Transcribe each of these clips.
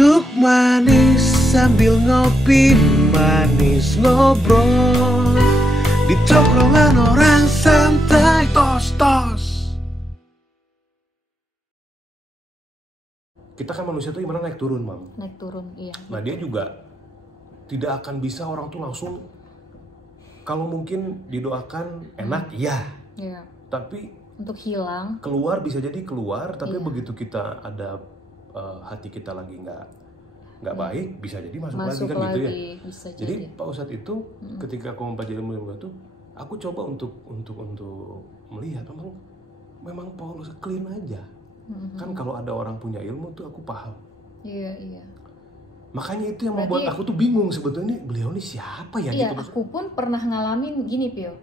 Duduk manis sambil ngopi manis ngobrol di tongkrongan orang santai tos-tos. Kita kan manusia tuh gimana naik turun, Mam. Naik turun, iya. Nah dia juga tidak akan bisa orang tuh langsung, kalau mungkin didoakan enak, iya. Tapi untuk hilang keluar bisa jadi keluar, tapi iya. begitu kita ada hati kita lagi nggak baik, bisa jadi masuk lagi kan gitu ya. Bisa jadi Pak Ustadz itu ketika aku mempelajari ilmu itu, aku coba untuk melihat memang Pak Ustadz clean aja. Kan kalau ada orang punya ilmu tuh aku paham. Iya. Makanya itu yang membuat aku tuh bingung sebetulnya beliau ini siapa ya? Iya, gitu. aku pun pernah ngalamin gini, Pio.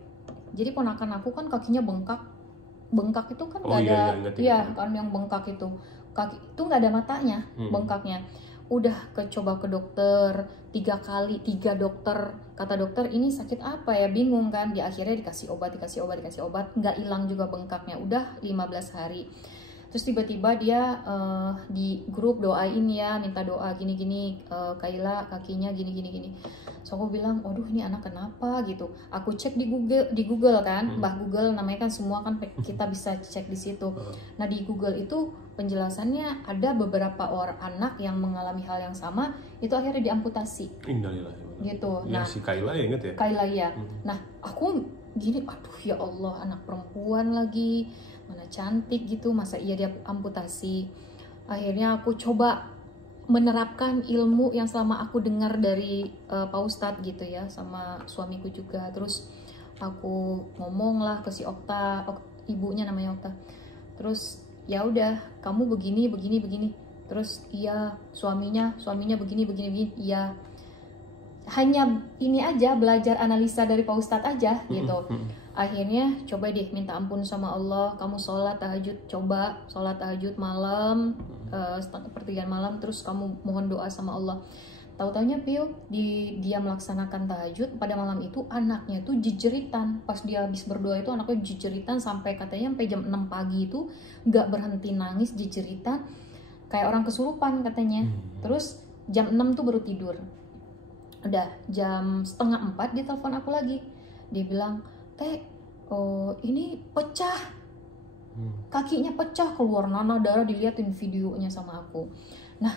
Jadi ponakan aku kan kakinya bengkak itu kan nggak ada, kan yang bengkak itu kaki itu nggak ada matanya, bengkaknya. Udah coba ke dokter 3 dokter, kata dokter ini sakit apa ya, bingung kan. Di akhirnya dikasih obat, nggak hilang juga bengkaknya. Udah 15 hari. Terus tiba-tiba dia di grup doain ya, minta doa gini-gini, Kaila kakinya gini. So aku bilang, aduh ini anak kenapa gitu. Aku cek di Google kan, Mbah Google namanya kan, semua kan kita bisa cek di situ. Nah di Google itu penjelasannya ada beberapa orang anak yang mengalami hal yang sama, itu akhirnya diamputasi. Gitu. Nah si Kaila ya, inget ya? Kaila ya. Nah aku gini, aduh ya Allah, anak perempuan lagi, mana cantik gitu, masa iya dia amputasi. Akhirnya aku coba menerapkan ilmu yang selama aku dengar dari Pak Ustadz gitu ya, sama suamiku juga. Terus aku ngomong lah ke si Okta, ibunya namanya Okta. Terus ya udah, kamu begini. Terus iya, suaminya begini. Iya. Hanya ini aja, belajar analisa dari Pak Ustadz aja gitu. Akhirnya coba deh minta ampun sama Allah, kamu sholat tahajud malam, sepertigaan malam, terus kamu mohon doa sama Allah. Tahu-taunya Pio, dia melaksanakan tahajud pada malam itu, anaknya tuh jejeritan. Pas dia habis berdoa itu anaknya jejeritan sampai katanya sampai jam 6 pagi itu nggak berhenti nangis, jejeritan kayak orang kesurupan katanya. Terus jam 6 tuh baru tidur. Udah jam 3:30 dia telepon aku lagi. Dia bilang, ini pecah, kakinya pecah, keluar nanah darah, diliatin videonya sama aku. Nah,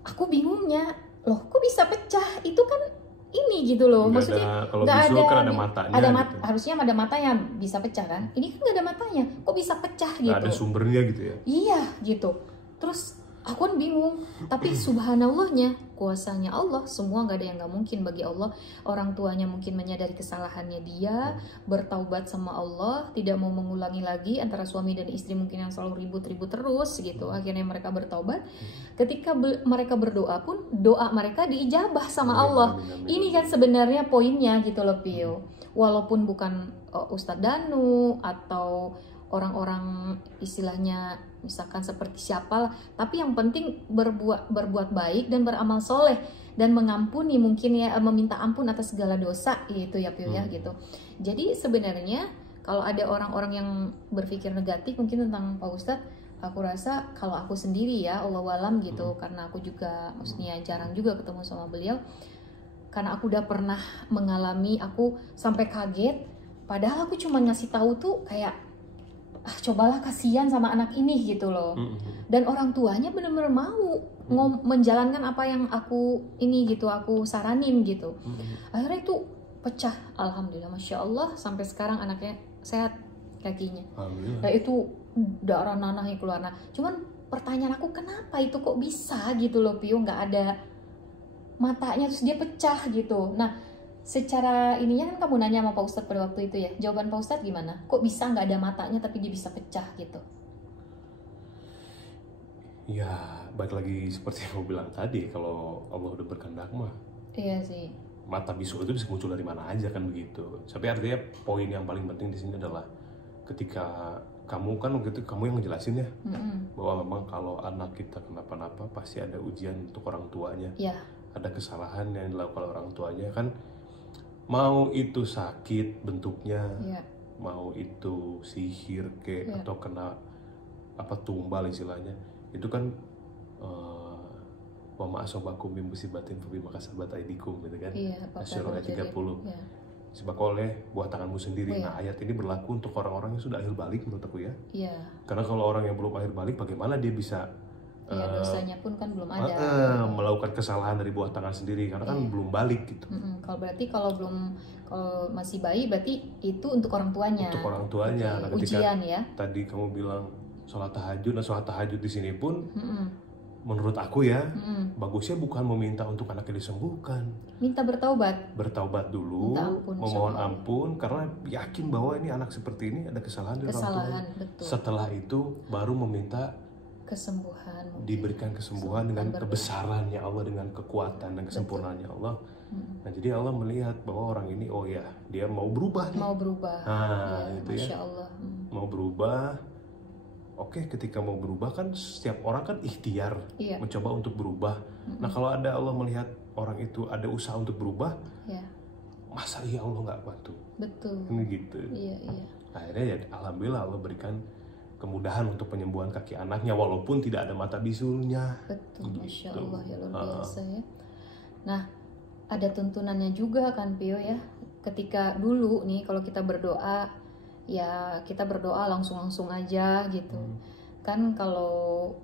aku bingungnya, loh kok bisa pecah? Itu kan ini gitu loh, maksudnya nggak ada, kan ada matanya. Gitu. Harusnya ada matanya bisa pecah kan? Ini kan nggak ada matanya, kok bisa pecah gitu? Nggak ada sumbernya gitu ya? Iya gitu. Terus aku kan bingung, tapi subhanallahnya, kuasanya Allah, semua nggak ada yang nggak mungkin bagi Allah. Orang tuanya mungkin menyadari kesalahannya dia, bertaubat sama Allah, tidak mau mengulangi lagi. Antara suami dan istri mungkin yang selalu ribut-ribut terus gitu. Akhirnya mereka bertaubat. Ketika mereka berdoa pun, doa mereka diijabah sama Allah. Ini kan sebenarnya poinnya gitu loh Pio. Walaupun bukan Ustadz Danu atau orang-orang istilahnya misalkan seperti siapalah, tapi yang penting berbuat baik dan beramal soleh dan mengampuni, mungkin ya, meminta ampun atas segala dosa gitu ya Pio ya gitu. Jadi sebenarnya kalau ada orang-orang yang berpikir negatif mungkin tentang Pak Ustadz, aku rasa kalau aku sendiri ya Allahualam gitu, karena aku juga maksudnya jarang juga ketemu sama beliau, karena aku udah pernah mengalami, aku sampai kaget. Padahal aku cuma ngasih tahu tuh kayak, cobalah kasihan sama anak ini gitu loh. Dan orang tuanya benar-benar mau menjalankan apa yang aku ini gitu, aku saranin gitu. Akhirnya itu pecah, alhamdulillah, masya Allah, sampai sekarang anaknya sehat kakinya. Nah itu darah nanahnya keluar. Nah cuman pertanyaan aku, kenapa itu kok bisa gitu loh Pio, nggak ada matanya terus dia pecah gitu. Nah secara ininya kan kamu nanya sama Pak Ustadz pada waktu itu ya, jawaban Pak Ustadz gimana? Kok bisa nggak ada matanya tapi dia bisa pecah gitu? Ya balik lagi seperti yang aku bilang tadi, kalau Allah udah berkehendak mah. Iya sih. Mata bisu itu bisa muncul dari mana aja kan begitu. Tapi artinya poin yang paling penting di sini adalah ketika kamu kan waktu itu kamu yang ngejelasin ya, bahwa memang kalau anak kita kenapa-napa pasti ada ujian untuk orang tuanya. Ada kesalahan yang dilakukan orang tuanya kan. Mau itu sakit bentuknya, mau itu sihir atau kena tumbal istilahnya, itu kan wa ma asobakum min musibatin fa bima kasabat aydikum gitu kan. Iya, Asy-Syura ayat 30. Ya. Disebabkan oleh buah tanganmu sendiri. Nah, ayat ini berlaku untuk orang-orang yang sudah akhir balik menurut aku ya. Iya. Karena kalau orang yang belum akhir balik, bagaimana dia bisa dosanya pun kan belum ada. Melakukan kesalahan dari buah tangan sendiri karena kan belum balik gitu. Kalau berarti kalau masih bayi berarti itu untuk orang tuanya. Untuk orang tuanya. Nah, ketika ujian ya. Tadi kamu bilang sholat tahajud, nah sholat tahajud di sini pun menurut aku ya bagusnya bukan meminta untuk anaknya disembuhkan. Minta bertaubat. Bertaubat dulu, memohon ampun karena yakin bahwa ini anak seperti ini ada kesalahan dari orang tuanya. Betul. Setelah itu baru meminta kesembuhan, diberikan kesembuhan dengan kebesarannya Allah, dengan kekuatan dan kesempurnaannya Allah. Nah, jadi Allah melihat bahwa orang ini, oh ya, dia mau berubah nih. Mau berubah. Nah, ya, itu Masya ya. Allah. Mau berubah. Oke, ketika mau berubah kan setiap orang kan ikhtiar mencoba untuk berubah. Nah, kalau ada Allah melihat orang itu ada usaha untuk berubah, masa iya Allah nggak bantu? Betul. Ini gitu. Iya. Akhirnya ya alhamdulillah Allah berikan kemudahan untuk penyembuhan kaki anaknya walaupun tidak ada mata bisulnya. Betul, gitu. Masya Allah ya luar biasa ya. Nah, ada tuntunannya juga kan Pio ya. Ketika dulu nih kalau kita berdoa, ya kita berdoa langsung aja gitu. Kan kalau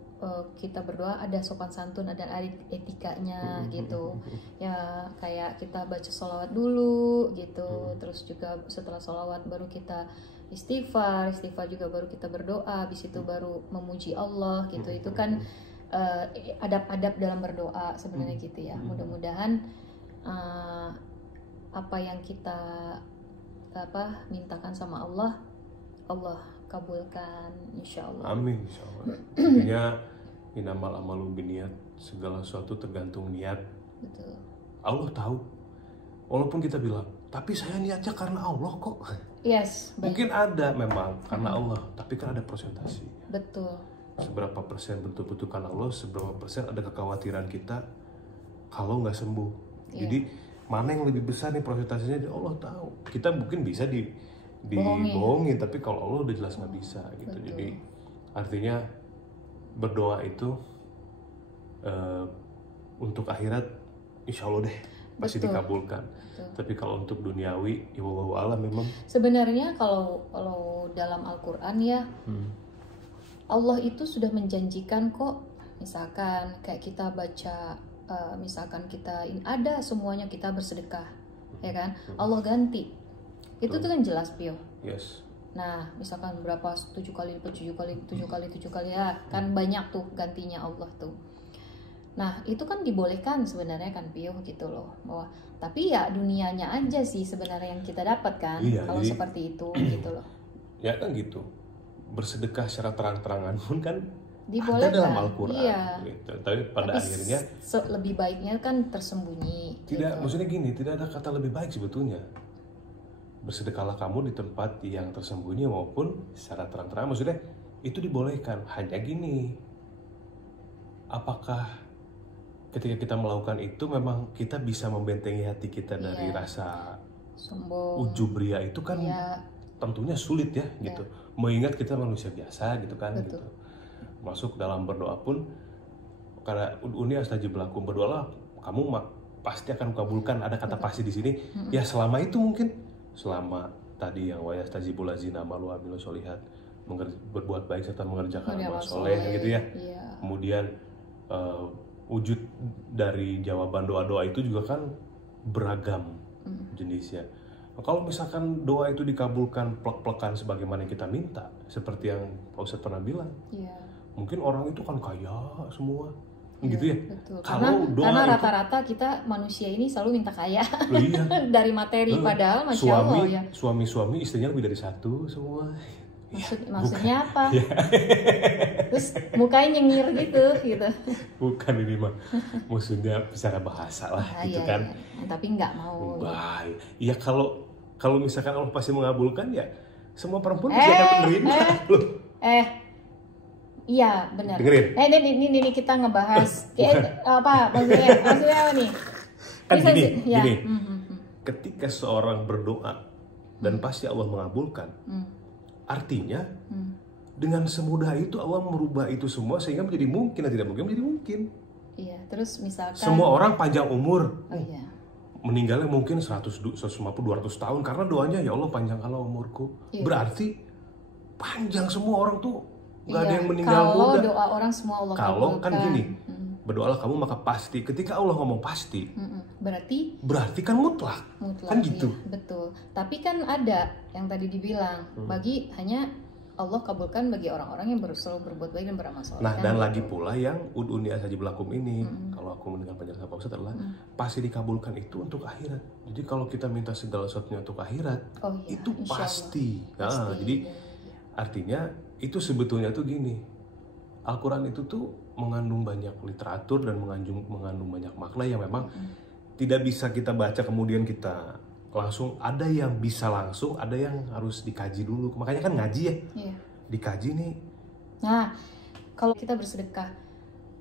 kita berdoa ada sopan santun, ada etikanya gitu. Ya kayak kita baca sholawat dulu gitu. Terus juga setelah sholawat baru kita istighfar juga baru kita berdoa, habis itu baru memuji Allah gitu. Itu kan adab-adab dalam berdoa sebenarnya gitu ya. Mudah-mudahan apa yang kita mintakan sama Allah kabulkan insyaallah. Amin insyaallah. Intinya inamal amalu biniat, segala sesuatu tergantung niat. Betul. Allah tahu. Walaupun kita bilang, tapi saya niatnya karena Allah kok. Yes. Mungkin ada memang karena Allah, tapi kan ada persentase. Betul. Seberapa persen betul-betul karena Allah, seberapa persen ada kekhawatiran kita kalau nggak sembuh. Jadi mana yang lebih besar nih persentasenya, Allah tahu. Kita mungkin bisa dibohongin, tapi kalau Allah udah jelas nggak bisa gitu. Betul. Jadi artinya berdoa itu untuk akhirat insya Allah deh pasti dikabulkan. Tapi kalau untuk duniawi, ya wallahu a'lam memang. Sebenarnya kalau dalam Al-Quran ya, Allah itu sudah menjanjikan kok. Misalkan kayak kita baca, misalkan kita ada semuanya kita bersedekah, ya kan? Allah ganti. Itu tuh kan jelas Pio. Yes. Nah, misalkan berapa 7 kali ya, kan banyak tuh gantinya Allah tuh. Nah, itu kan dibolehkan sebenarnya kan Pio gitu loh. Bahwa tapi ya dunianya aja sih sebenarnya yang kita dapat kan. Kalau seperti itu gitu loh. Ya kan gitu. Bersedekah secara terang-terangan pun kan dibolehkan. Ada dalam Al-Quran. Iya. Gitu. Tapi pada akhirnya lebih baiknya kan tersembunyi. Tidak, gitu. Maksudnya gini, tidak ada kata lebih baik sebetulnya. Bersedekahlah kamu di tempat yang tersembunyi maupun secara terang-terangan. Maksudnya itu dibolehkan. Hanya gini, apakah ketika kita melakukan itu memang kita bisa membentengi hati kita dari rasa sombong, ujub ria itu kan tentunya sulit ya gitu. Mengingat kita manusia biasa gitu kan. Gitu. Masuk dalam berdoa pun karena uni astajib lakum, berdoalah kamu pasti akan kabulkan. Ada kata pasti di sini. Ya selama itu mungkin selama tadi yang wa yastajibul ladzina amalu wa amilus sholihat, berbuat baik serta mengerjakan amal soleh gitu ya. Kemudian wujud dari jawaban doa-doa itu juga kan beragam jenisnya. Nah, kalau misalkan doa itu dikabulkan plek-plekan sebagaimana kita minta, seperti yang Pak Ustadz pernah bilang, mungkin orang itu kan kaya semua, gitu ya. Betul. Karena rata-rata kita manusia ini selalu minta kaya dari materi, padahal Masya Allah ya. Suami-suami istrinya lebih dari satu semua. Maksudnya apa? Terus mukanya nyengir gitu. Bukan ini mah, maksudnya secara bahasa lah gitu kan. Iya. Tapi nggak mau. Baik. Ya kalau misalkan Allah pasti mengabulkan ya semua perempuan pasti akan menerima. Iya benar. Dengerin. Ini kita ngebahas apa? Maksudnya apa nih? Kan gini. Ketika seorang berdoa dan pasti Allah mengabulkan. Artinya dengan semudah itu Allah merubah itu semua sehingga menjadi mungkin dan tidak mungkin menjadi mungkin. Iya, terus misalkan semua orang panjang umur. Oh iya. Meninggalnya mungkin 100, 150, 200 tahun karena doanya ya Allah panjangkanlah umurku. Iya. Berarti panjang semua orang tuh, nggak ada Iya, yang meninggal kalau muda. doa orang semua Allah Kalau kabulkan. kan gini, berdoalah kamu maka pasti. Ketika Allah ngomong pasti, berarti kan mutlak. Kan gitu. Iya, betul. Tapi kan ada yang tadi dibilang, bagi hanya Allah kabulkan bagi orang-orang yang selalu berbuat baik dan beramal soleh. Nah, kan dan gitu. lagi pula yang ud'uni astajib lakum ini, kalau aku mendengar penjelasan Pak Ustadz adalah pasti dikabulkan itu untuk akhirat. Jadi kalau kita minta segala sesuatunya untuk akhirat, Oh iya, itu insya pasti. Allah. Nah, Pasti. jadi artinya itu sebetulnya tuh gini, Al-Quran itu tuh mengandung banyak literatur dan mengandung banyak makna yang memang tidak bisa kita baca kemudian kita langsung. Ada yang bisa langsung, ada yang harus dikaji dulu. Makanya kan ngaji ya, Iya. dikaji nih. Nah, kalau kita bersedekah,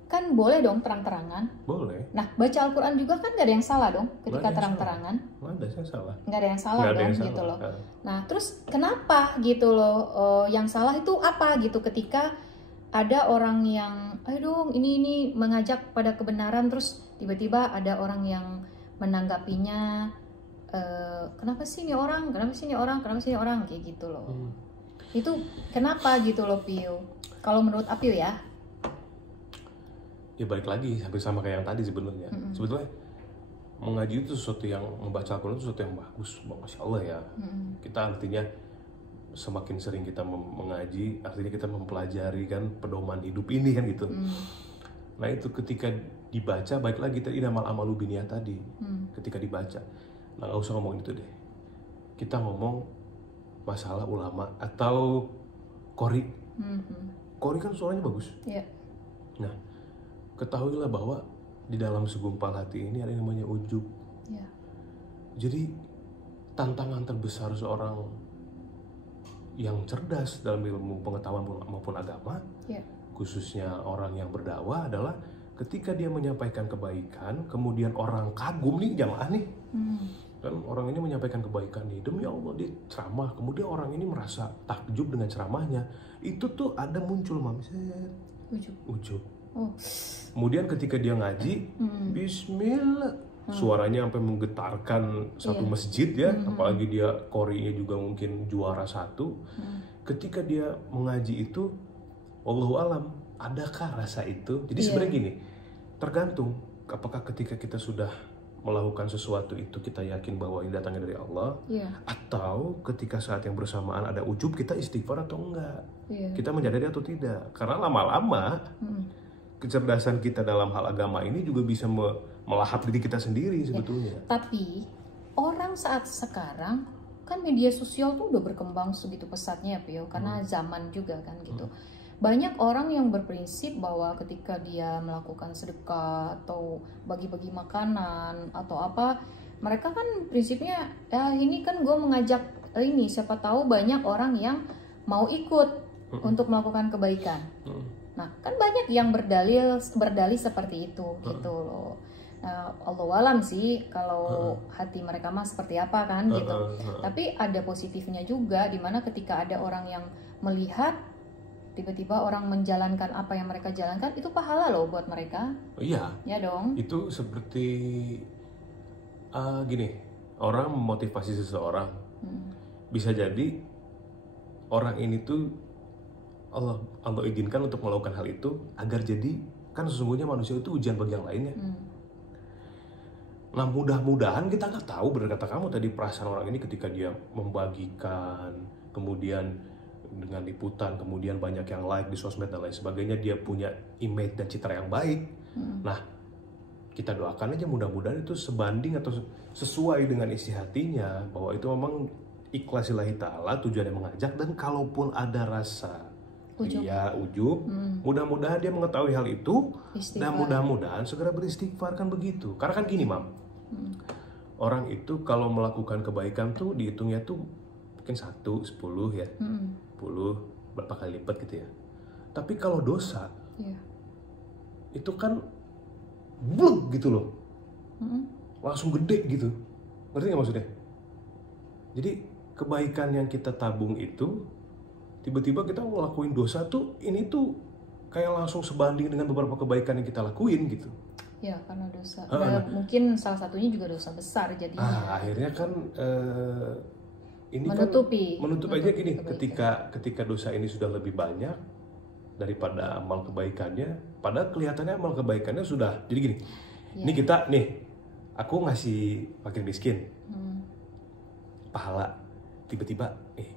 kan boleh dong terang-terangan. Boleh. Nah, baca Al-Quran juga kan gak ada yang salah dong ketika Nggak ada yang terang-terangan. Nggak ada yang salah. Nggak ada yang salah Nggak ada dong yang gitu salah. loh. Nah, terus kenapa gitu loh? Yang salah itu apa gitu ketika ada orang yang, ayo dong ini mengajak pada kebenaran, terus tiba-tiba ada orang yang menanggapinya, kenapa sih ini orang, kenapa sih ini orang, kenapa sih ini orang, kayak gitu loh. Itu kenapa gitu loh, Pio? Kalau menurut Apio ya? Ya balik lagi hampir sama kayak yang tadi sebenarnya. Sebetulnya mengaji itu sesuatu yang, membaca Al-Quran itu sesuatu yang bagus, masya Allah ya. Kita artinya semakin sering kita mengaji, artinya kita mempelajari kan pedoman hidup ini kan gitu. Nah itu ketika dibaca, baik lagi tadi inamal amalu biniyah tadi, ketika dibaca, nah nggak usah ngomong itu deh. Kita ngomong masalah ulama atau qori. Qori kan suaranya bagus. Iya. Nah, ketahuilah bahwa di dalam segumpal hati ini ada yang namanya ujub. Iya. Jadi tantangan terbesar seorang yang cerdas dalam ilmu pengetahuan maupun agama, khususnya orang yang berdakwah, adalah ketika dia menyampaikan kebaikan, kemudian orang kagum nih jamaah nih, kan orang ini menyampaikan kebaikan nih, demi Allah dia ceramah, kemudian orang ini merasa takjub dengan ceramahnya, itu tuh ada muncul ujub. Oh. Kemudian ketika dia ngaji, Bismillah, suaranya sampai menggetarkan satu masjid ya, apalagi dia qorinya juga mungkin juara satu. Ketika dia mengaji itu, wallahu alam, adakah rasa itu? Jadi sebenarnya gini, tergantung apakah ketika kita sudah melakukan sesuatu itu kita yakin bahwa ini datangnya dari Allah, atau ketika saat yang bersamaan ada ujub kita istighfar atau enggak, kita menyadari atau tidak. Karena lama-lama kecerdasan kita dalam hal agama ini juga bisa melahap diri kita sendiri sebetulnya. Tapi orang saat sekarang kan media sosial tuh udah berkembang segitu pesatnya ya Pio, karena zaman juga kan gitu. Banyak orang yang berprinsip bahwa ketika dia melakukan sedekah atau bagi-bagi makanan atau apa, mereka kan prinsipnya ya ini kan gue mengajak ini, siapa tahu banyak orang yang mau ikut untuk melakukan kebaikan. Nah kan banyak yang berdalih seperti itu gitu loh. Nah, Allahualam sih kalau hati mereka mah seperti apa kan gitu. Tapi ada positifnya juga, dimana ketika ada orang yang melihat tiba-tiba orang menjalankan apa yang mereka jalankan, itu pahala loh buat mereka. Iya. Ya dong. Itu seperti gini, orang memotivasi seseorang, bisa jadi orang ini tuh Allah izinkan untuk melakukan hal itu agar jadi, kan sesungguhnya manusia itu ujian bagi yang lainnya. Nah mudah-mudahan kita nggak tahu, benar kata kamu tadi, perasaan orang ini ketika dia membagikan, kemudian dengan liputan, kemudian banyak yang like di sosmed dan lain sebagainya, dia punya image dan citra yang baik. Nah kita doakan aja mudah-mudahan itu sebanding atau sesuai dengan isi hatinya, bahwa itu memang ikhlasillahi ta'ala, tujuannya mengajak, dan kalaupun ada rasa ujub, mudah-mudahan dia mengetahui hal itu dan mudah-mudahan segera beristighfar, kan begitu. Karena kan gini Mam, orang itu kalau melakukan kebaikan tuh dihitungnya tuh mungkin 1, 10 ya, 10 berapa kali lipat gitu ya. Tapi kalau dosa itu kan bluk gitu loh, langsung gede gitu, ngerti nggak maksudnya? Jadi kebaikan yang kita tabung itu tiba-tiba kita ngelakuin dosa tuh, ini tuh kayak langsung sebanding dengan beberapa kebaikan yang kita lakuin gitu. Ya, karena dosa. Dan mungkin salah satunya juga dosa besar jadinya. Akhirnya kan ini menutupi aja gini, ketika dosa ini sudah lebih banyak daripada amal kebaikannya, padahal kelihatannya amal kebaikannya sudah. Jadi gini, ini kita aku ngasih fakir miskin, pahala, tiba-tiba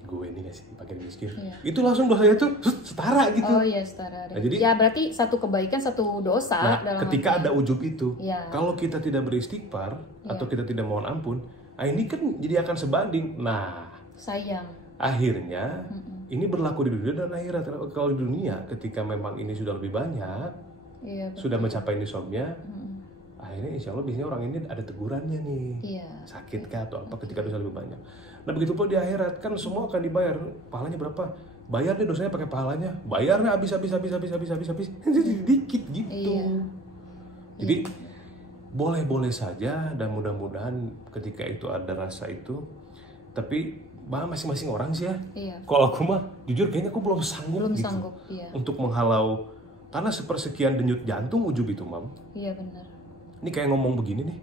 gue ini ngasih fakir miskin, itu langsung dosanya tuh setara gitu. Oh iya, setara. Nah, jadi ya berarti satu kebaikan satu dosa. Nah, dalam ketika ada ujub itu, kalau kita tidak beristighfar atau kita tidak mohon ampun, ini kan jadi akan sebanding. Nah, sayang. Akhirnya ini berlaku di dunia dan akhirat. Kalau di dunia, ketika memang ini sudah lebih banyak, sudah mencapai nisabnya, akhirnya insya Allah biasanya orang ini ada tegurannya nih, sakit kah atau apa ketika dosa lebih banyak. Nah begitu pun di akhirat kan semua akan dibayar. Pahalanya berapa? Bayar deh dosanya pakai pahalanya. Bayarnya habis dikit gitu. Jadi boleh-boleh saja, dan mudah-mudahan ketika itu ada rasa itu. Tapi masing-masing orang sih ya. Kalau aku mah jujur kayaknya aku belum sanggup untuk menghalau, karena sepersekian denyut jantung ujub itu, Mam. Iya benar. Ini kayak ngomong begini nih.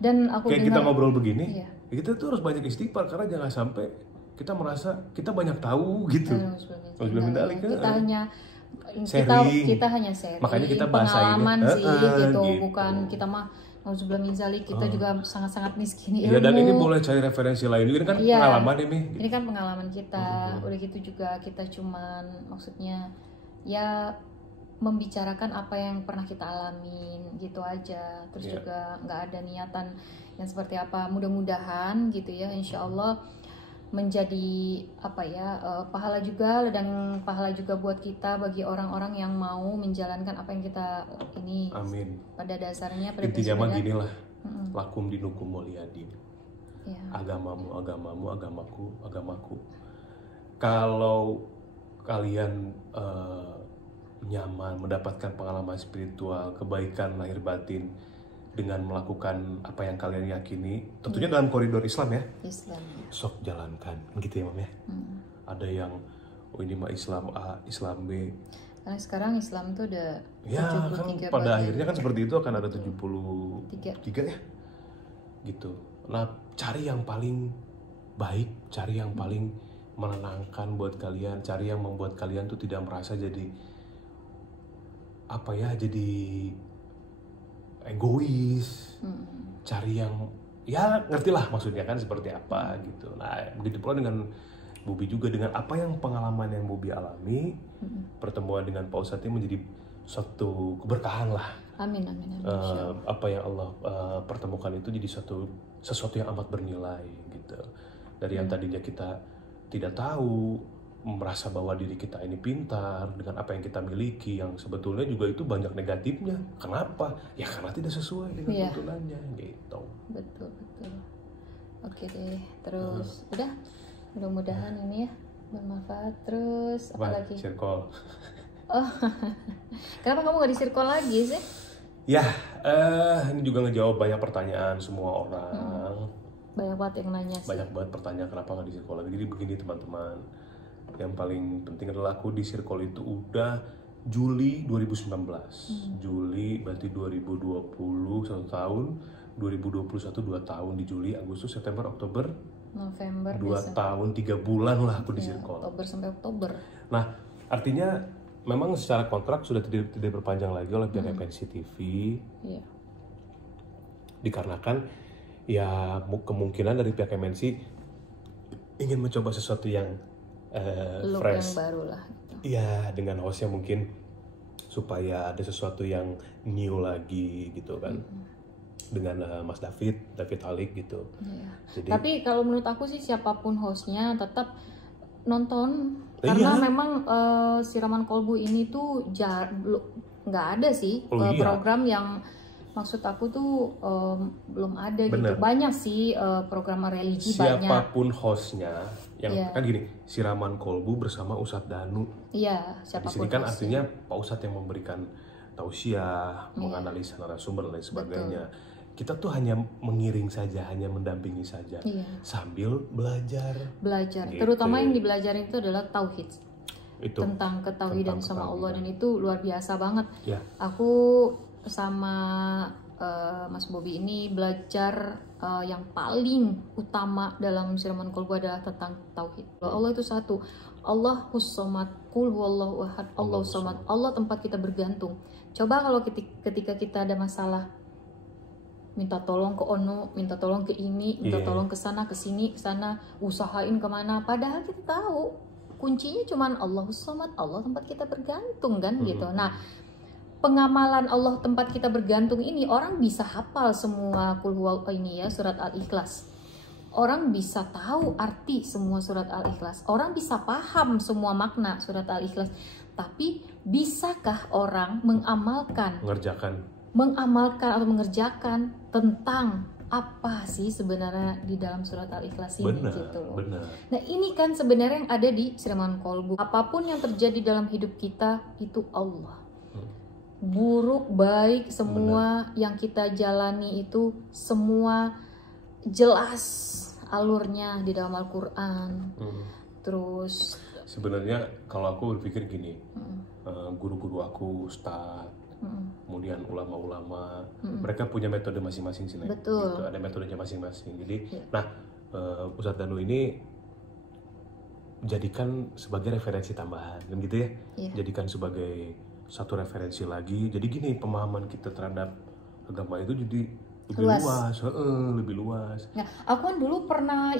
Dan aku kayak kita ngobrol begini. Kita tuh harus banyak istighfar, karena jangan sampai kita merasa kita banyak tahu gitu. Kita hanya sharing. Makanya kita bahasa pengalaman ini sih gitu. Bukan kita mah nauzubillah min zalik, kita juga sangat-sangat miskin ilmu. Iya, dan ini boleh cari referensi lain. Ini kan pengalaman ini. Ini kan pengalaman kita. Udah gitu juga kita cuman maksudnya ya membicarakan apa yang pernah kita alamin gitu aja. Terus juga nggak ada niatan yang seperti apa. Mudah-mudahan gitu ya, insya Allah menjadi pahala juga, ladang pahala juga buat kita, bagi orang-orang yang mau menjalankan apa yang kita ini. Amin. Pada dasarnya intinya mah gini lah, lakum dinukum waliyadin. Agamamu agamaku. Kalau kalian nyaman mendapatkan pengalaman spiritual, kebaikan lahir batin dengan melakukan apa yang kalian yakini, tentunya dalam koridor Islam ya. Sok jalankan, gitu ya Mam ya. Ada yang ini mah Islam A, Islam B. Karena sekarang Islam tuh udah kan pada akhirnya kan seperti itu, akan ada 73 ya. Gitu. Nah, cari yang paling baik, cari yang paling menenangkan buat kalian, cari yang membuat kalian tuh tidak merasa jadi jadi egois. Cari yang ngerti lah maksudnya kan seperti apa gitu. Nah begitu pula dengan Bobi juga, dengan apa yang pengalaman yang Bobi alami, pertemuan dengan Pak Ustadz ini menjadi suatu keberkahan lah. Amin. Apa yang Allah pertemukan itu jadi sesuatu yang amat bernilai gitu. Dari yang tadinya kita tidak tahu, merasa bahwa diri kita ini pintar dengan apa yang kita miliki, yang sebetulnya juga itu banyak negatifnya. Kenapa? Ya karena tidak sesuai dengan tuntunannya gitu. Betul. Oke deh, terus udah, mudah-mudahan ini ya bermanfaat. Terus apa lagi? Circle. Oh, kenapa kamu gak di circle lagi sih? Ya, ini juga ngejawab banyak pertanyaan semua orang. Banyak banget yang nanya sih. Banyak banget pertanyaan kenapa gak di circle lagi. Jadi begini teman-teman, yang paling penting adalah aku di circle itu udah Juli 2019. Juli berarti 2020 1 tahun, 2021 2 tahun di Juli, Agustus, September, Oktober, November, 2 tahun 3 bulan lah aku di circle. Oktober sampai Oktober. Nah, artinya memang secara kontrak sudah tidak diperpanjang lagi oleh pihak FNC TV. Dikarenakan ya kemungkinan dari pihak MNC ingin mencoba sesuatu yang fresh, yang baru lah. Iya, dengan hostnya mungkin supaya ada sesuatu yang new lagi gitu kan. Dengan Mas David Halik gitu. Jadi, tapi kalau menurut aku sih siapapun hostnya tetap nonton, karena memang Siraman Kolbu ini tuh nggak ada sih program yang maksud aku tuh belum ada. Bener. Gitu. Banyak sih program religi. Siapapun hostnya, yang kan gini, Siraman Kolbu bersama Ustadz Danu. Iya, siapapun. Di sini kan artinya Pak Ustadz yang memberikan tausiah, menganalisa narasumber dan lain sebagainya. Betul. Kita tuh hanya mengiring saja, hanya mendampingi saja, sambil belajar. Gitu. Terutama yang dibelajarin itu adalah tauhid. tentang ketauhidan sama Allah, dan itu luar biasa banget. Ya. Aku sama Mas Bobby ini belajar yang paling utama dalam Siraman Kolbu adalah tentang tauhid. Allah itu satu, Allahus Somad, Qul huwallahu ahad, Allahus Somad. Allah tempat kita bergantung. Coba kalau ketika kita ada masalah, minta tolong ke ono, minta tolong ke ini, minta tolong ke sana, ke sini, ke sana, usahain kemana, padahal kita tahu kuncinya cuman Allahus Somad, Allah tempat kita bergantung kan gitu. Nah, pengamalan Allah tempat kita bergantung ini, orang bisa hafal semua Qul huwallahu ini ya, surat Al-Ikhlas. Orang bisa tahu arti semua surat Al-Ikhlas. Orang bisa paham semua makna surat Al-Ikhlas. Tapi bisakah orang mengamalkan atau mengerjakan tentang apa sih sebenarnya di dalam surat Al-Ikhlas ini gitu loh. Nah, ini kan sebenarnya yang ada di Siraman Kolbu. Apapun yang terjadi dalam hidup kita itu Allah. Buruk, baik, semua yang kita jalani itu semua jelas alurnya di dalam Al-Qur'an. Terus sebenarnya kalau aku berpikir gini, guru-guru aku, ustadz, kemudian ulama-ulama, mereka punya metode masing-masing sih. Betul. Gitu, ada metodenya masing-masing. Jadi, nah, Ustadz Danu ini jadikan sebagai referensi tambahan, kan gitu ya? Jadikan sebagai satu referensi lagi. Jadi gini, pemahaman kita terhadap agama itu jadi lebih luas. Nah, aku kan dulu pernah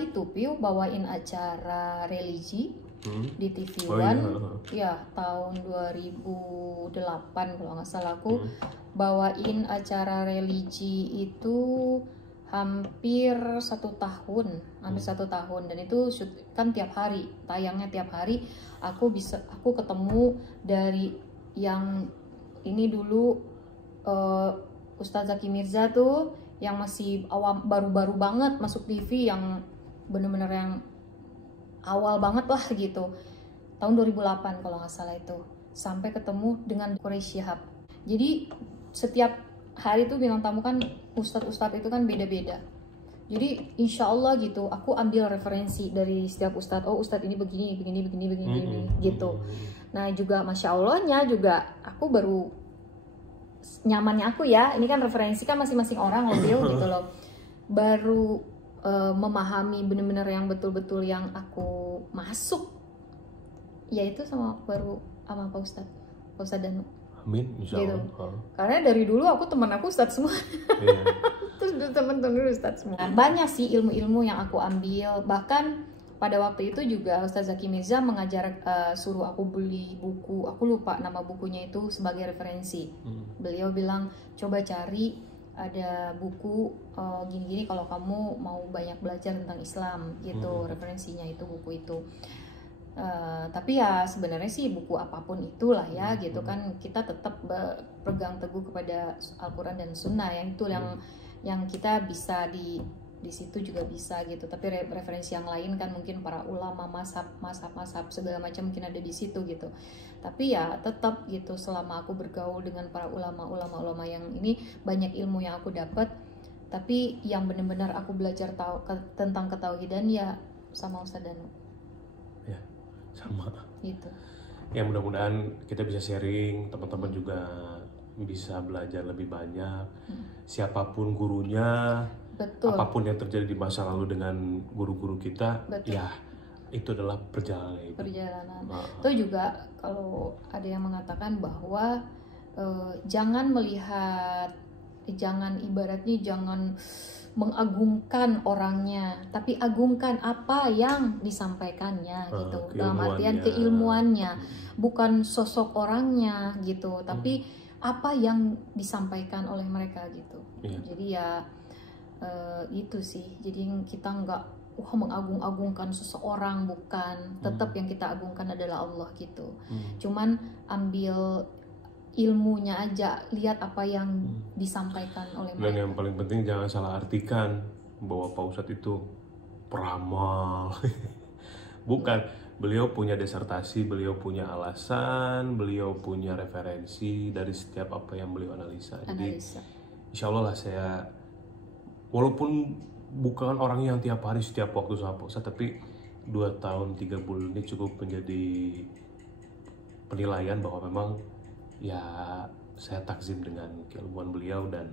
bawain acara religi di TV One, ya tahun 2008 kalau nggak salah. Aku bawain acara religi itu hampir 1 tahun, dan itu kan tiap hari, tayangnya tiap hari. Aku ketemu dari yang ini dulu Ustadz Zaki Mirza tuh, yang masih awam, baru-baru banget masuk TV, yang bener-bener yang awal banget lah gitu, tahun 2008 kalau nggak salah itu, sampai ketemu dengan Quraisy Shihab. Jadi setiap hari tuh bintang tamu kan ustadz-ustadz itu kan beda-beda. Jadi insya Allah gitu, aku ambil referensi dari setiap ustadz. Oh, ustadz ini begini gitu. Nah juga masya Allahnya juga aku baru nyamannya aku ya, ini kan referensi kan masing-masing orang loh gitu loh, baru memahami bener-bener yang betul-betul yang aku masuk, yaitu baru sama Pak Ustadz Danu. Amin, insya Allah. Gitu. Karena dari dulu aku teman aku Ustadz semua. Terus teman-teman Ustadz semua. Nah, banyak sih ilmu-ilmu yang aku ambil. Bahkan pada waktu itu juga Ustadz Zaki Mirza mengajar, suruh aku beli buku. Aku lupa nama bukunya itu sebagai referensi. Beliau bilang coba cari ada buku gini-gini kalau kamu mau banyak belajar tentang Islam gitu. Referensinya itu buku itu. Tapi ya sebenarnya sih buku apapun itulah ya gitu kan, kita tetap berpegang teguh kepada Al-Quran dan Sunnah, yang itu yang kita bisa di situ juga bisa gitu. Tapi referensi yang lain kan mungkin para ulama, mazhab segala macam mungkin ada di situ gitu. Tapi ya tetap gitu, selama aku bergaul dengan para ulama yang ini, banyak ilmu yang aku dapat. Tapi yang benar-benar aku belajar tentang ketauhidan ya sama Ustadz Danu. Ya, sama. Gitu. Ya mudah-mudahan kita bisa sharing, teman-teman juga bisa belajar lebih banyak. Siapapun gurunya, betul, apapun yang terjadi di masa lalu dengan guru-guru kita, betul, ya itu adalah perjalanan. Itu juga kalau ada yang mengatakan bahwa jangan mengagungkan orangnya, tapi agungkan apa yang disampaikannya gitu. Dalam artian keilmuannya, bukan sosok orangnya gitu, tapi apa yang disampaikan oleh mereka gitu. Jadi ya itu sih. Jadi kita nggak mengagung-agungkan seseorang, bukan. Tetap yang kita agungkan adalah Allah gitu. Cuman ambil ilmunya aja, lihat apa yang disampaikan oleh mereka. Dan yang paling penting jangan salah artikan bahwa Pak Ustadz itu peramal. Bukan, beliau punya disertasi, beliau punya alasan, beliau punya referensi dari setiap apa yang beliau analisa. Jadi insya Allah lah, saya walaupun bukan orang yang tiap hari setiap waktu sama Pak Ustadz, tapi 2 tahun 3 bulan ini cukup menjadi penilaian bahwa memang ya saya takzim dengan keilmuan beliau dan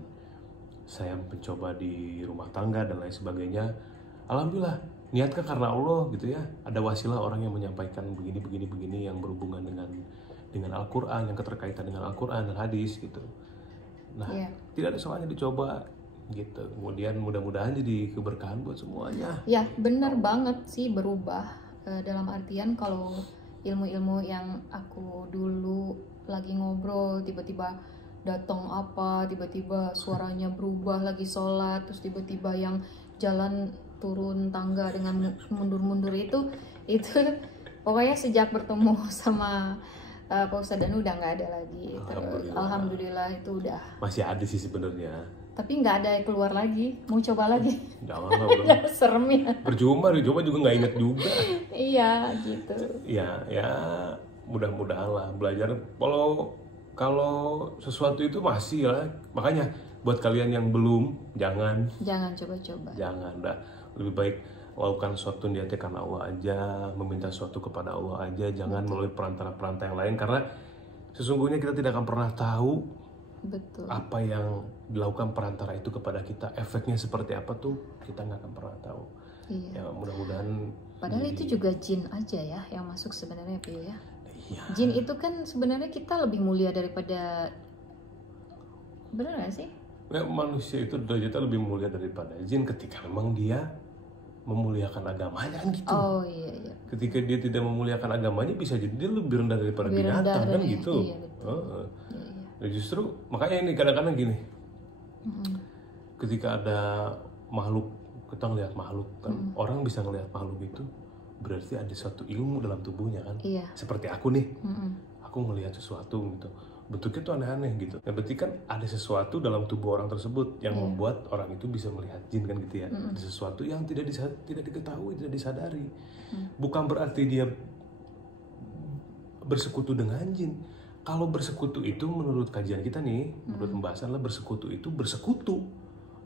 saya mencoba di rumah tangga dan lain sebagainya. Alhamdulillah, niatkah karena Allah gitu ya. Ada wasilah orang yang menyampaikan begini yang berhubungan dengan Al-Quran, yang keterkaitan dengan Al-Quran dan hadis gitu. Nah, tidak ada salahnya dicoba gitu. Kemudian mudah-mudahan jadi keberkahan buat semuanya. Ya, benar banget sih berubah. Dalam artian kalau ilmu-ilmu yang aku dulu lagi ngobrol tiba-tiba datang apa, tiba-tiba suaranya berubah lagi sholat, terus tiba-tiba yang jalan turun tangga dengan mundur-mundur itu pokoknya sejak bertemu sama Pak Ustadz Danu udah nggak ada lagi. Alhamdulillah itu udah. Masih ada sih sebenarnya. Tapi nggak ada yang keluar lagi. Mau coba lagi? Janganlah bro. Serem ya. Percuma dicoba juga nggak inget juga. Iya gitu. Ya mudah-mudahan lah belajar. Kalau sesuatu itu masih lah. Makanya buat kalian yang belum jangan coba-coba. Jangan dah. Lebih baik lakukan suatu niatnya karena Allah aja, meminta suatu kepada Allah aja, jangan melalui perantara-perantara yang lain karena sesungguhnya kita tidak akan pernah tahu apa yang dilakukan perantara itu kepada kita, efeknya seperti apa tuh kita nggak akan pernah tahu. Ya mudah-mudahan. Padahal itu juga jin aja ya yang masuk sebenarnya Pio ya. Jin itu kan sebenarnya kita lebih mulia daripada, benar nggak sih? Ya, manusia itu derajatnya lebih mulia daripada jin ketika memang dia memuliakan agamanya kan gitu. Oh iya. Ketika dia tidak memuliakan agamanya bisa jadi dia lebih rendah daripada binatang kan gitu. Iya, betul. Nah, justru makanya ini kadang-kadang gini. Ketika ada makhluk, kita ngelihat makhluk kan, orang bisa ngelihat makhluk itu berarti ada suatu ilmu dalam tubuhnya kan. Iya. Seperti aku nih. Aku ngelihat sesuatu gitu. Bentuknya tuh aneh-aneh gitu. Nah, berarti kan ada sesuatu dalam tubuh orang tersebut yang membuat orang itu bisa melihat jin kan gitu ya. Ada sesuatu yang tidak diketahui, tidak disadari. Bukan berarti dia bersekutu dengan jin. Kalau bersekutu itu menurut kajian kita nih, menurut pembahasan lah bersekutu itu bersekutu.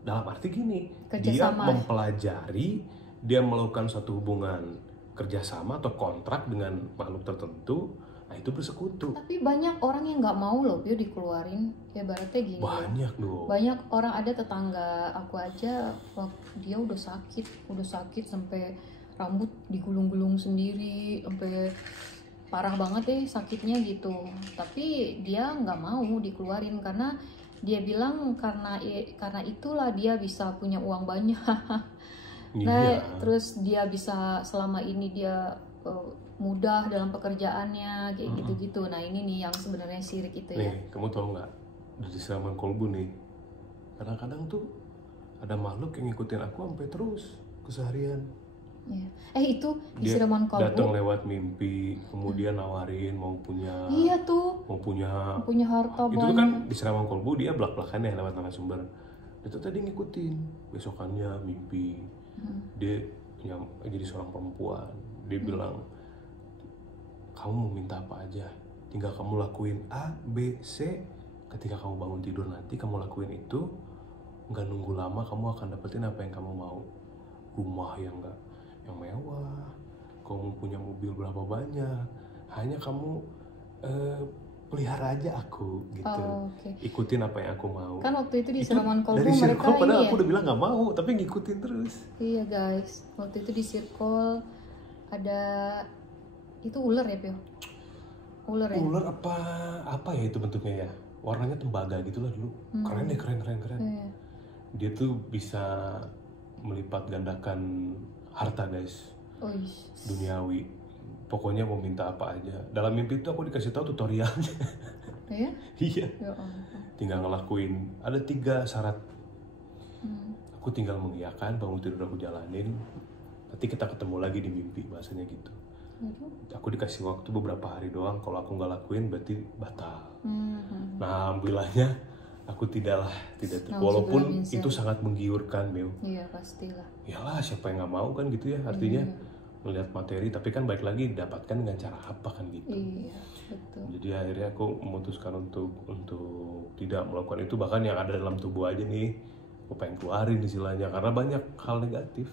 Dalam arti gini, dia mempelajari, dia melakukan suatu hubungan kerjasama atau kontrak dengan makhluk tertentu. Nah itu bersekutu. Tapi banyak orang yang nggak mau loh Pio dikeluarin. Ya ibaratnya gini. Banyak dong. Banyak orang, ada tetangga aku aja, dia udah sakit sampai rambut digulung-gulung sendiri, sampai parah banget deh sakitnya gitu. Tapi dia nggak mau dikeluarin karena dia bilang karena itulah dia bisa punya uang banyak. Nah terus dia bisa selama ini dia mudah dalam pekerjaannya kayak gitu-gitu. Nah ini nih yang sebenarnya syirik itu ya. Kamu tahu nggak dari siraman kolbu nih, kadang-kadang tuh ada makhluk yang ngikutin aku sampai terus keseharian. Itu di siraman kolbu datang lewat mimpi, kemudian nawarin mau punya harta itu tuh kan di siraman kolbu dia belak-belakan ya lewat narasumber. Itu tadi ngikutin, besokannya mimpi dia jadi seorang perempuan, dia bilang kamu mau minta apa aja, tinggal kamu lakuin A, B, C. Ketika kamu bangun tidur nanti kamu lakuin itu, nggak nunggu lama kamu akan dapetin apa yang kamu mau. Rumah yang mewah, kamu punya mobil berapa banyak, hanya kamu pelihara aja aku gitu. Ikutin apa yang aku mau. Kan waktu itu di siraman kolbu dari mereka padahal aku udah bilang nggak mau, tapi ngikutin terus. Iya guys, waktu itu di circle ada itu ular ya Pio? Ular apa ya itu bentuknya ya, warnanya tembaga gitulah dulu. Keren. Dia tuh bisa melipat gandakan harta guys, duniawi. Pokoknya mau minta apa aja. Dalam mimpi itu aku dikasih tahu tutorialnya. Iya. Tinggal ngelakuin. Ada 3 syarat. Aku tinggal mengiyakan, bangun tidur aku jalanin. Nanti kita ketemu lagi di mimpi, bahasanya gitu. Aku dikasih waktu beberapa hari doang. Kalau aku nggak lakuin berarti batal. Nah, alhamdulillahnya aku tidak. Walaupun itu sangat menggiurkan, Meo. Iya pastilah. Iyalah, siapa yang nggak mau kan gitu ya. Artinya melihat materi, tapi kan baik lagi didapatkan dengan cara apa kan gitu. Iya betul. Jadi akhirnya aku memutuskan untuk tidak melakukan itu. Bahkan yang ada dalam tubuh aja nih, aku pengen keluarin istilahnya karena banyak hal negatif.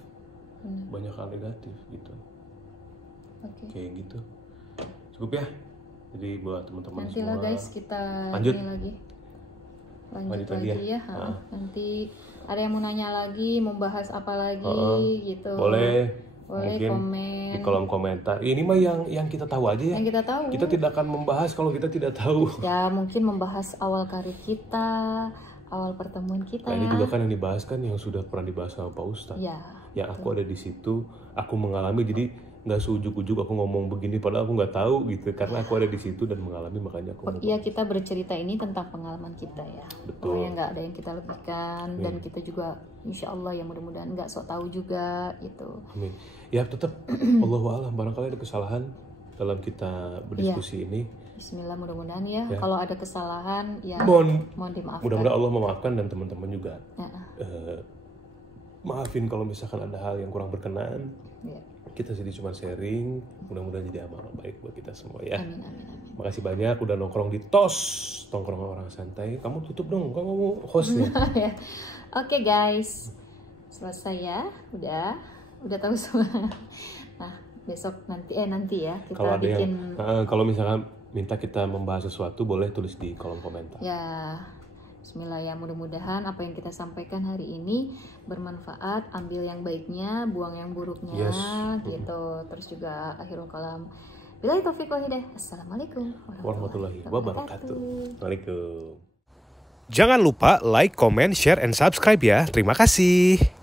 Banyak hal negatif gitu. Kayak gitu. Cukup ya? Jadi buat teman-teman Nanti semua. lah guys kita Lanjut. ini lagi. Lanjut lagi lagi ya. Nanti ada yang mau nanya lagi, mau bahas apa lagi gitu. Boleh mungkin komen di kolom komentar. Ini mah yang kita tahu aja ya. yang kita tahu. Kita tidak akan membahas kalau kita tidak tahu. Ya mungkin membahas awal karir kita, awal pertemuan kita. Nah, ini juga kan yang dibahas kan yang sudah pernah dibahas sama Pak Ustadz. Ya. Yang aku ada di situ, aku mengalami, jadi nggak seujuk-ujuk aku ngomong begini padahal aku nggak tahu gitu, karena aku ada di situ dan mengalami, makanya aku Iya, kita bercerita ini tentang pengalaman kita ya. Betul. Pokoknya nggak ada yang kita lebihkan dan kita juga insya Allah ya mudah-mudahan nggak sok tahu juga gitu. Amin. Ya tetap Allahu a'lam, barangkali ada kesalahan dalam kita berdiskusi ini. Bismillah, mudah-mudahan ya. Kalau ada kesalahan ya mohon dimaafkan. Mudah-mudahan Allah memaafkan dan teman-teman juga Ya. maafin kalau misalkan ada hal yang kurang berkenan. Ya. Kita jadi cuma sharing, mudah-mudahan jadi amal baik buat kita semua ya. Amin, amin, amin. Makasih banyak udah nongkrong di TOS, nongkrong orang santai. Kamu tutup dong, kamu hostnya. Ya. Oke guys, selesai ya, udah tahu semua. Nah besok nanti ya kita Kalau ada bikin kalau misalkan minta kita membahas sesuatu, boleh tulis di kolom komentar. ya. Bismillah ya, mudah-mudahan apa yang kita sampaikan hari ini bermanfaat, ambil yang baiknya, buang yang buruknya, gitu. Terus juga akhirul kalam. Billahi taufiq wal hidayah. Assalamualaikum Warahmatullahi wabarakatuh. Waalaikumsalam. Jangan lupa like, comment, share, and subscribe ya. Terima kasih.